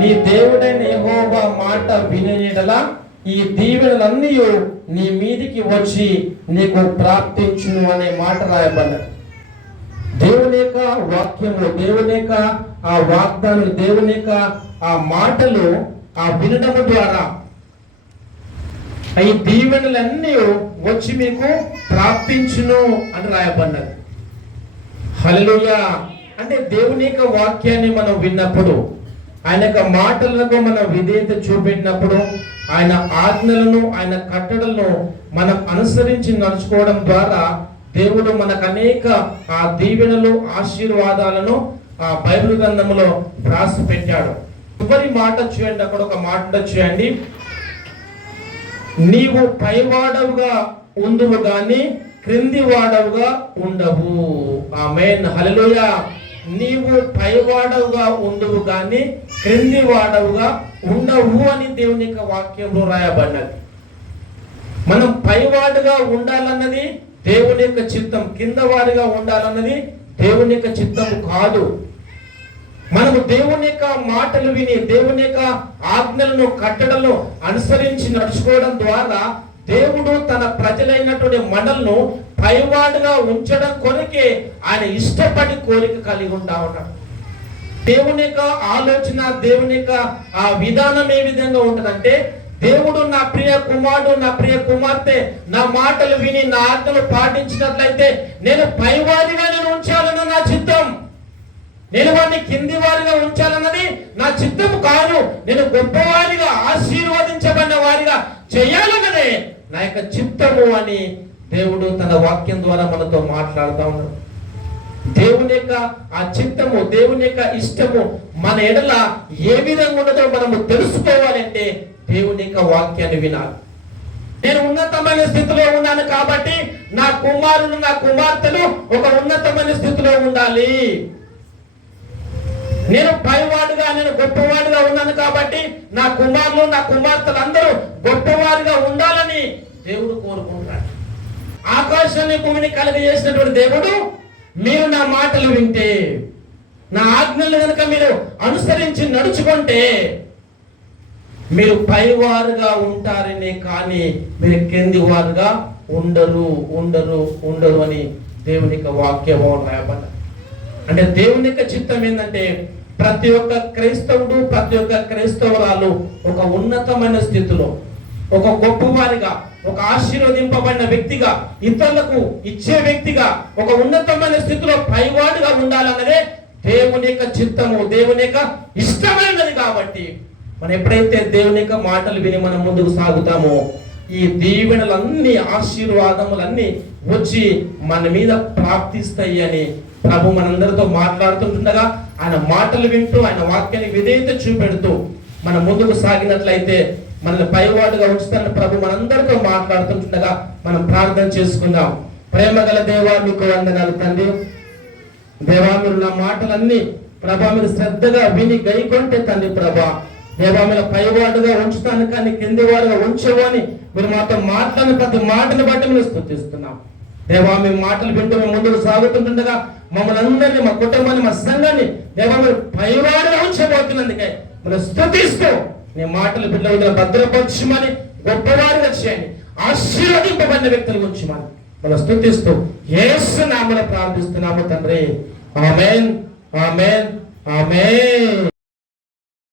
నీ దేవుడైన యెహోవా మాట వినేలా ఈ దీవెనలన్నీ నీ మీదికి వచ్చి నీకు ప్రాప్తించును అనే మాట రాయబడ్డది. దేవుని యొక్క వాక్యము, దేవుని యొక్క ఆ వాగ్దానం, దేవుని యొక్క ఆ మాటలు ఆ వినడము ద్వారా ఈ దీవెనలన్నీ వచ్చి మీకు ప్రాప్తించును అని రాయబడ్డది. హల్లెలూయా. అంటే దేవుని యొక్క వాక్యాన్ని మనం విన్నప్పుడు, ఆయన యొక్క మాటలకు మనం విధేయత చూపెట్టినప్పుడు, ఆయన ఆజ్ఞలను, ఆయన కట్టడలను మనం అనుసరించి నడుచుకోవడం ద్వారా దేవుడు మనకు అనేక ఆ దీవెనలు, ఆశీర్వాదాలను ఆ బైబిల్ గ్రంథంలో రాసి పెట్టాడు. చివరి మాట చూడండి, అక్కడ ఒక మాట చూడండి, నీవు పైవాడవుగా ఉండువు గాని క్రింది వాడవుగా ఉండవు. ఆమేన్, హల్లెలూయా. నీవు పైవాడవుగా ఉండువు గాని క్రింది వాడవుగా ఉండవు అని దేవుని యొక్క వాక్యంలో రాయబడినది. మనం పైవాడుగా ఉండాలన్నది దేవుని యొక్క చిత్తం, కింద వారిగా ఉండాలన్నది దేవుని యొక్క చిత్తం కాదు. మనము దేవుని యొక్క మాటలు విని, దేవుని యొక్క ఆజ్ఞలను, కట్టడలను అనుసరించి నడుచుకోవడం ద్వారా దేవుడు తన ప్రజలైనటువంటి మనల్ని పైవాడుగా ఉంచడం కొరకే ఆయన ఇష్టపడి కోరిక కలిగి ఉంటా ఉన్నాడు. దేవుని యొక్క ఆలోచన, దేవుని యొక్క ఆ విధానం ఏ విధంగా ఉంటుందంటే, దేవుడు నా ప్రియ కుమారుడు, నా ప్రియ కుమార్తె నా మాటలు విని నా ఆజ్ఞలు పాటించినట్లయితే నేను పైవాడిగా నేను ఉంచాలన్న నా చిత్తం. నేను వాడిని కింది వారిగా ఉంచాలన్నది నా చిత్తం కాదు. నేను గొప్పవారిగా, ఆశీర్వదించబడిన వారిగా చేయాలన్నదే నా యొక్క చిత్తము అని దేవుడు తన వాక్యం ద్వారా మనతో మాట్లాడుతూ ఉన్నాడు. దేవుని యొక్క ఆ చిత్తము, దేవుని యొక్క ఇష్టము మన ఎడల ఏ విధంగా ఉన్నదో మనము తెలుసుకోవాలంటే దేవుని యొక్క వాక్యాన్ని వినాలి. నేను ఉన్నతమైన స్థితిలో ఉన్నాను కాబట్టి నా కుమారులు, నా కుమార్తెలు ఒక ఉన్నతమైన స్థితిలో ఉండాలి. నేను పైవాడుగా, నేను గొప్పవాడిగా ఉన్నాను కాబట్టి నా కుమారులు, నా కుమార్తెలు అందరూ గొప్పవారిగా ఉండాలని దేవుడు కోరుకుంటాడు. ఆకాశాన్ని, భూమిని కలుగజేసినటువంటి దేవుడు, మీరు నా మాటలు వింటే, నా ఆజ్ఞలు కనుక మీరు అనుసరించి నడుచుకుంటే మీరు పైవారుగా ఉంటారనే కానీ మీరు కింది వారుగా ఉండరు ఉండరు ఉండరు అని దేవుని యొక్క వాక్యము రాయబడ్డది. అంటే దేవుని యొక్క చిత్తం ఏంటంటే ప్రతి ఒక్క క్రైస్తవుడు, ప్రతి ఒక్క క్రైస్తవురాలు ఒక ఉన్నతమైన స్థితిలో, ఒక గొప్పవారిగా, ఒక ఆశీర్వదింపబడిన వ్యక్తిగా, ఇతరులకు ఇచ్చే వ్యక్తిగా, ఒక ఉన్నతమైన స్థితిలో పైవాడుగా ఉండాలన్నదే దేవుని యొక్క చిత్తము, దేవుని యొక్క ఇష్టమైనది. కాబట్టి మనం ఎప్పుడైతే దేవుని యొక్క మాటలు విని మనం ముందుకు సాగుతామో ఈ దీవెనలన్నీ, ఆశీర్వాదములన్నీ వచ్చి మన మీద ప్రాప్తిస్తాయి అని ప్రభు మనందరితో మాట్లాడుతుండగా, ఆయన మాటలు వింటూ, ఆయన వాక్యాన్ని విధేయత చూపెడుతూ మనం ముందుకు సాగినట్లయితే మనల్ని పైవాడుగా ఉంచుతానని ప్రభు మనందరితో మాట్లాడుతుండగా మనం ప్రార్థన చేసుకుందాం. ప్రేమ గల దేవా, మీకు వందనాలు తండ్రి. దేవా, మీరు నా మాటలన్నీ ప్రభా మీరు శ్రద్ధగా విని గైకొంటే తండ్రి ప్రభా, దేవా మీరు పైవాడుగా ఉంచుతాను కానీ కింది వాడుగా ఉంచవు అని మీరు మాతో మాట్లాడిన ప్రతి మాటను బట్టి మేము స్తుతిస్తున్నాం. దేవా మీ మాటలు వింటూ మేము ముందుకు సాగుతుండగా మమ్మల్ని అందరినీ, మా కుటుంబాన్ని, మా సంఘాన్ని దేవా మీరు పైవాడుగా ఉంచబోతున్నందుకే మనం స్తుతిస్తూ నీ మాటలు బిడ్డలు భద్రపరచమని, గొప్పవారిగా చేయండి, ఆశీర్వదింపబడిన వ్యక్తుల గురించి మనం స్తుతిస్తూ యేసు నామములో ప్రార్థిస్తున్నాము తండ్రి. ఆమేన్, ఆమేన్, ఆమేన్.